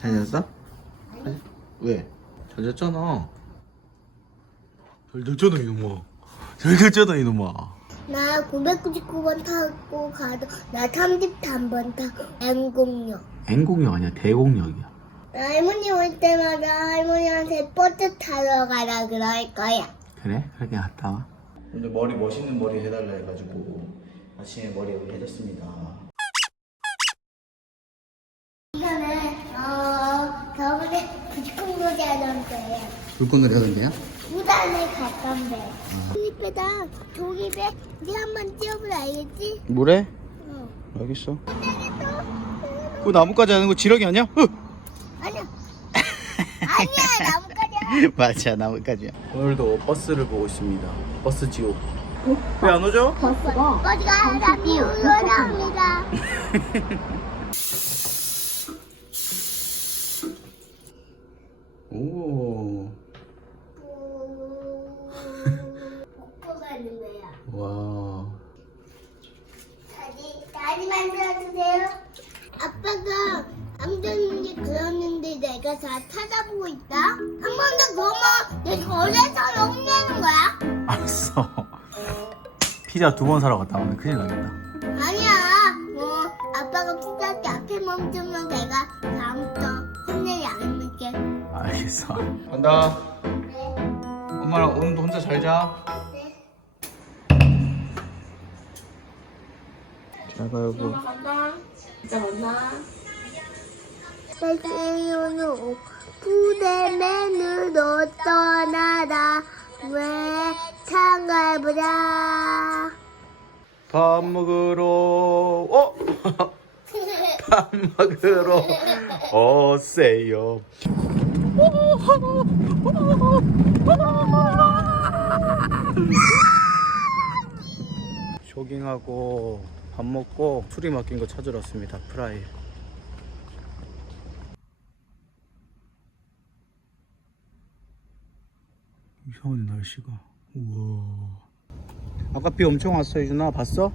잘 잤어? 왜? 잘 잤잖아. 잘 잤잖아 이놈아. 잘 잤잖아 이놈아. 나 999번 타고 가도 나 33번 타고 M공역. N공역 아니야 대공역이야. 나 할머니 올 때마다 할머니한테 버스 타러 가라 그럴 거야. 그래? 그렇게 갔다 와. 오늘 머리 멋있는 머리 해달라 해가지고 아침에 머리 해줬습니다. 이거는 어 저번에 99번째 하던 거예요. 물건놀이 하던데요? 부산에 갈 건데. 조립배다. 조립배 이제 한번 띄워보라 알겠지? 뭐래? 응. 알겠어. 그 나뭇가지 하는 거 지렁이 아니야? 어! 아니야. 아니야 나뭇가지야. 맞아 나뭇가지야. 오늘도 버스를 보고 있습니다. 버스 지옥. 왜 안 오죠? 버스가 사람이 울어납니다. 와. 다리 다리 만들어주세요. 아빠가 암전인지 그러는데 내가 다 찾아보고 있다. 한번더 그러면 내 거래서 혼내는 거야? 알았어. 피자 두 번 사러 갔다 오면 큰일 나겠다. 아니야. 뭐 아빠가 피자기 앞에 멈추면 내가 다음부터 혼내지 않을게. 알겠어. 간다. 네. 엄마랑 오늘도 혼자 잘 자. 네. 잘가 여보. 세상으로 부대맨으로 떠나다 왜 창가보자 밥 먹으러 어? 밥 먹으러 오세요. 조깅하고 밥 먹고 술이 맡긴 거 찾으러 왔습니다. 프라이. 이상하네 날씨가. 우와. 아까 비 엄청 왔어 유준아 봤어?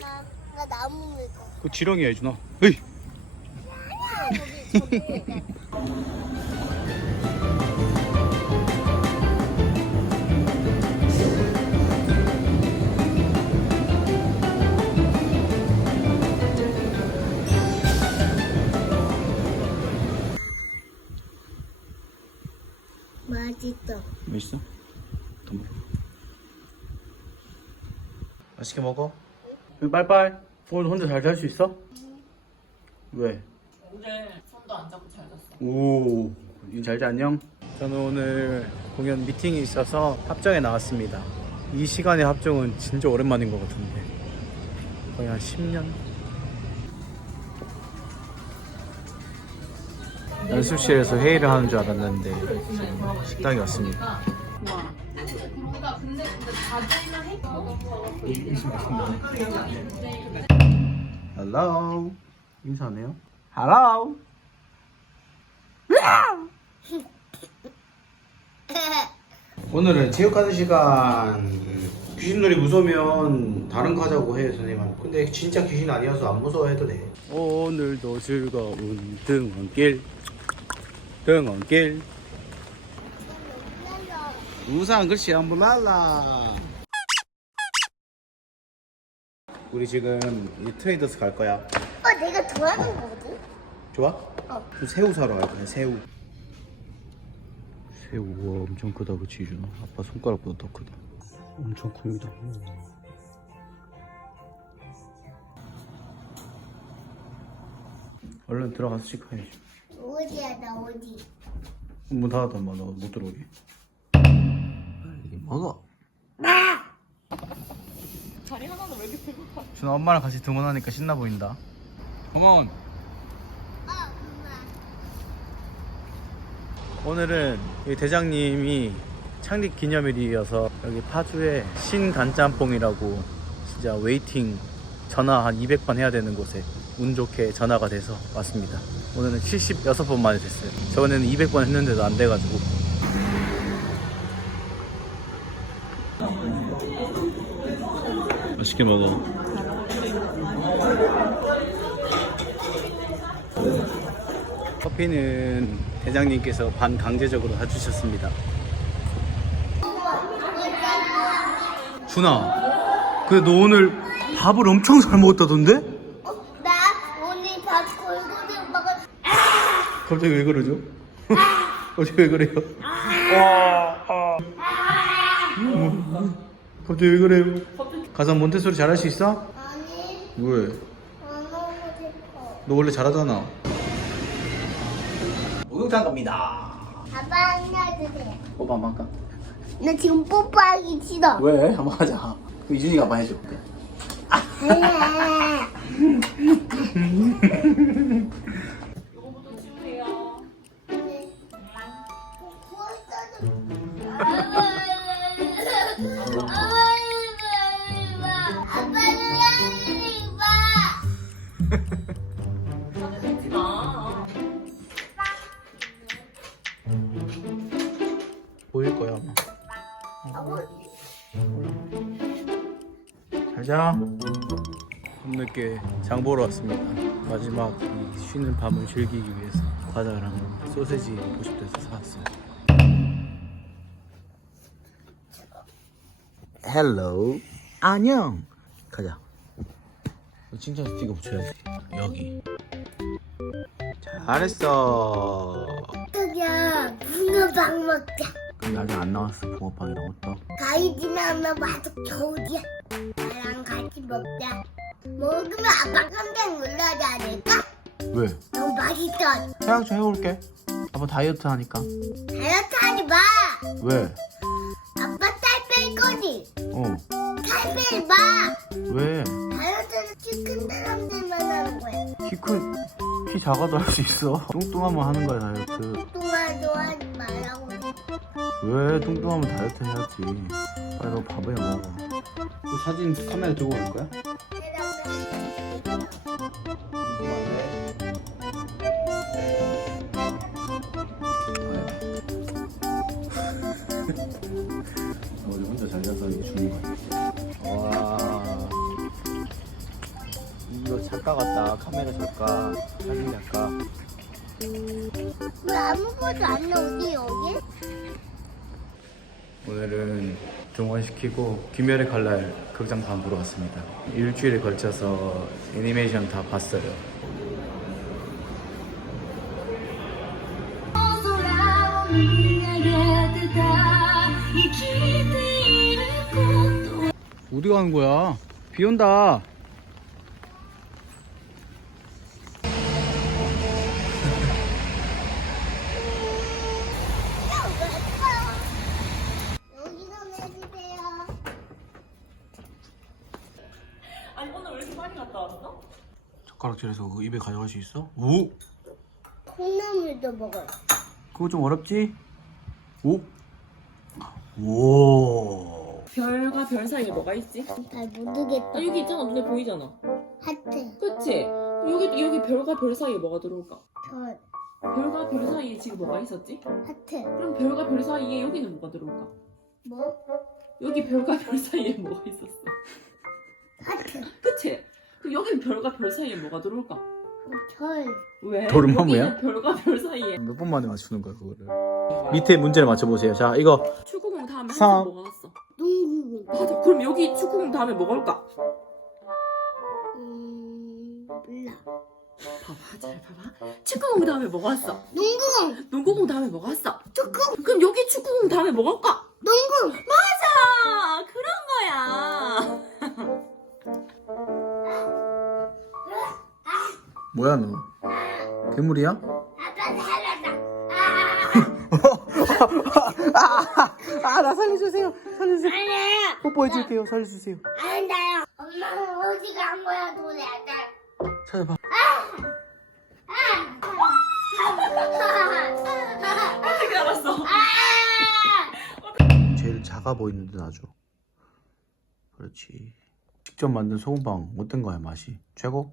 나, 나 나무 물고 그 지렁이야 유준아. 에이. 맛있어 맛있어? 더 먹어. 맛있게 먹어. 빨빨. 오늘 혼자 잘 잘 수 있어? 왜? 어제 손도 안 잡고 잘 잤어. 오, 윤잘 자, 안녕. 저는 오늘 공연 미팅이 있어서 합정에 나왔습니다. 이 시간에 합정은 진짜 오랜만인 것 같은데. 거의 한 10년? 연습실에서 회의를 하는 줄 알았는데 지금 식당에 왔습니다. Hello. 인사하네요. Hello. 오늘은 체육하는 시간 귀신놀이 무서우면 다른 거 하자고 해 선생님은 근데 진짜 귀신 아니어서 안 무서워해도 돼 오늘도 즐거운 등원길 등원길. 우산 글씨 날라. 우리 지금 이 트레이더스 갈 거야. 어 내가 좋아하는 거거든? 좋아? 어. 좀 새우 사러 갈 거야 새우. 새우 와 엄청 크다 그치 유준아 아빠 손가락보다 더 크다. 엄청 큽니다. 우와. 얼른 들어가서 체크해야지 어디야 나 어디? 문 닫았다 엄마. 너못 들어오게. 빨리 먹어 다리 하나는 왜 이렇게 배고파? 준아 엄마랑 같이 등원하니까 신나 보인다. 컴온 어 엄마. 오늘은 이 대장님이 창립 기념일이어서 여기 파주에 신간짬뽕이라고 진짜 웨이팅 전화 한 200번 해야 되는 곳에 운 좋게 전화가 돼서 왔습니다. 오늘은 76번 만에 됐어요. 저번에는 200번 했는데도 안 돼가지고. 맛있게 먹어. 커피는 대장님께서 반 강제적으로 사주셨습니다. 준아, 근데 너 오늘 밥을 엄청 잘 먹었다던데? 어, 나 오늘 밥 골고루 먹었. 갑자기 왜 그러죠? 갑자기 왜 그래요? 갑자기 왜 그래요? 가서 몬테소리 잘할 수 있어? 아니, 왜? 안 먹고 싶어. 너 원래 잘하잖아. 목욕탕 갑니다. 아빠 안녕하세요. 뽀뽀 한번 할까? 나 지금 뽀뽀하기 싫어. 왜? 한번 하자. 그 이준이가 한번 해줄게. 아니야. 가자. 밤늦게 장 보러 왔습니다. 마지막 이 쉬는 밤을 즐기기 위해서 과자랑 소세지 먹고 싶대서 사왔어요. 헬로 안녕 가자 칭찬 스티커 붙여야지 여기 잘했어 저기야, 붕어빵 먹자. 여기 아직 안 나왔어 붕어빵이랑 또 가이드나 엄마 맛도 겨우야. 나랑 같이 먹자. 먹으면 아빠 깜짝 놀라지 않을까? 왜? 너무 맛있어. 생각 좀 해볼게 아빠 다이어트 하니까 다이어트 하지 마. 왜? 아빠 살 뺄 거지. 어살 빼지 마. 왜? 다이어트는 키큰 사람들만 하는 거야. 키 큰, 키 작아도 할 수 있어. 뚱뚱하면 하는 거야, 다이어트. 동안도 하지 말라고. 왜? 뚱뚱하면 다이어트 해야지. 빨리 너 밥을 먹어. 그 사진 카메라 들고 갈 거야? 너 혼자 잘 자서 이게 주는 거야. 와. 이거 작가 같다. 카메라 작가. 사진 작가. 왜 아무것도 안 나오지 여기? 오늘은 종원시키고 귀멸의 칼날 극장 다 보러 왔습니다. 일주일에 걸쳐서 애니메이션 다 봤어요. 어디 가는 거야? 비 온다. 젓가락질해서 그 입에 가져갈 수 있어? 오! 콩나물도 먹어요. 그거 좀 어렵지? 오! 오! 별과 별 사이에 뭐가 있지? 잘 모르겠다. 아 여기 있잖아 눈에 보이잖아. 하트, 그치? 여기 여기 별과 별 사이에 뭐가 들어올까? 별, 별과 별 사이에 지금 뭐가 있었지? 하트. 그럼 별과 별 사이에 여기는 뭐가 들어올까? 뭐? 여기 별과 별 사이에 뭐가 있었어? 하트. 그치? 그럼 여기는 별과 별 사이에 뭐가 들어올까? 별. 왜? 별은 여기는 뭐야? 별과 별 사이에 몇 번 만에 맞추는 거야, 그거를? 밑에 문제를 맞춰보세요. 자, 이거. 축구공 다음에 삼. 항상 뭐가 왔어? 농구공. 맞아. 그럼 여기 축구공 다음에 뭐가 올까? 음, 몰라. 봐봐, 잘 봐봐. 축구공 다음에 뭐가 왔어? 농구공. 농구공 다음에 뭐가 왔어? 축구. 그럼 여기 축구공 다음에 뭐가 올까? 농구. 맞아, 그런 거야. 뭐야, 너? 괴물이야? 아빠 살았다. 아, 나 살려주세요. 살려주세요. 아니야. 뽀뽀해줄게요. 살려주세요. 아니야. 엄마는 어디 간 거야 도대체. 찾아봐. 제일 작아 보이는데, 아주. 그렇지. 직접 만든 소금빵 어떤 거야, 맛이? 최고?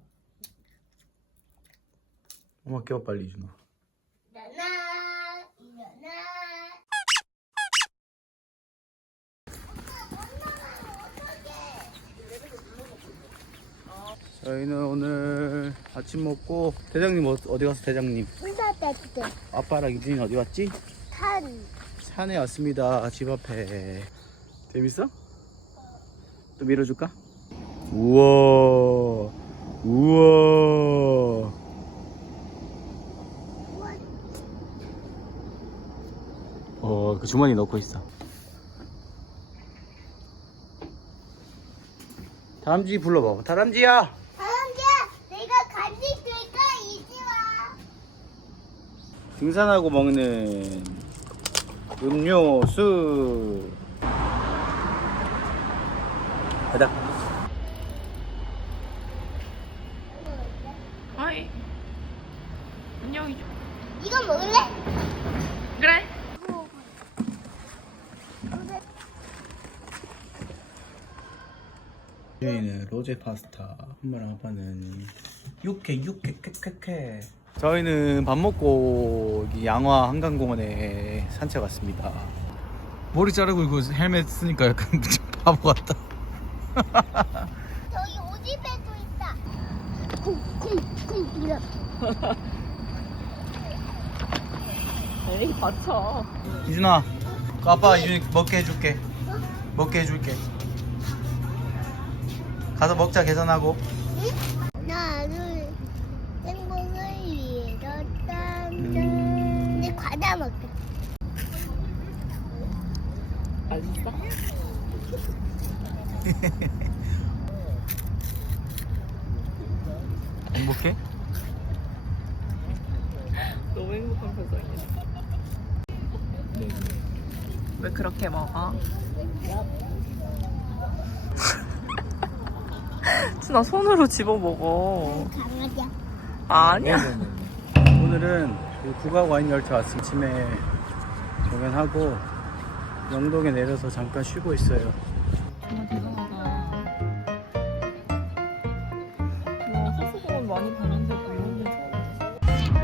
엄마 깨워 빨리 준아. 일어나, 일어나. 저희는 오늘 아침 먹고 대장님 어- 어디 갔어 대장님? 풀사대트 아빠랑 이준이 어디 갔지? 탄 산에 왔습니다 집 앞에 재밌어? 또 밀어줄까? 우와 우와 어, 그 주머니 넣고 있어. 다람쥐 불러봐. 다람쥐야! 사람들아 내가 간식 줄까 이리 와 등산하고 먹는 음료수. 가자. 아이. 안녕히 줘. 이거 먹을래? 그래. 저희는 로제 파스타, 엄마랑 아빠는 육회, 육회, 쾌쾌쾌. 저희는 밥 먹고 양화 한강공원에 산책 왔습니다. 머리 자르고 이거 헬멧 쓰니까 약간 좀 바보 같다. 저기 오집에도 있다 쿵쿵쿵 이러 에이 받쳐. 이준아, 그 아빠 이준이 먹게 해줄게. 먹게 해줄게. 가서 먹자 계산하고. 나를 행복을 딴 음. 근데 과자 먹자 맛있어? 행복해? 너무 행복한 표정이야. 왜 그렇게 먹어? 나 손으로 집어 먹어. 강아지야 아니야. 오늘은 그 국악 와인 열차 왔을 아침에 공연하고 영동에 내려서 잠깐 쉬고 있어요. 정말 대단하다. 와, 하수공원 많이 가는데 이런 데 처음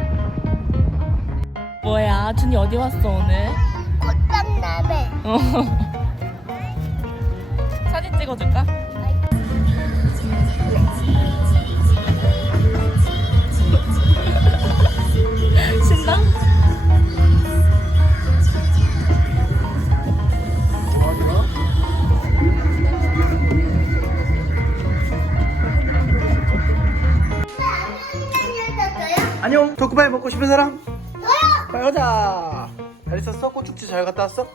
뭐야, 준이 어디 왔어 오늘? 꽃밤나베 어. 사진 찍어줄까? 신나? 안녕. 토크파이 먹고 싶은 사람? 저요 빨리 가자. 잘 있었어? 꽃축제 잘 갔다 왔어? 어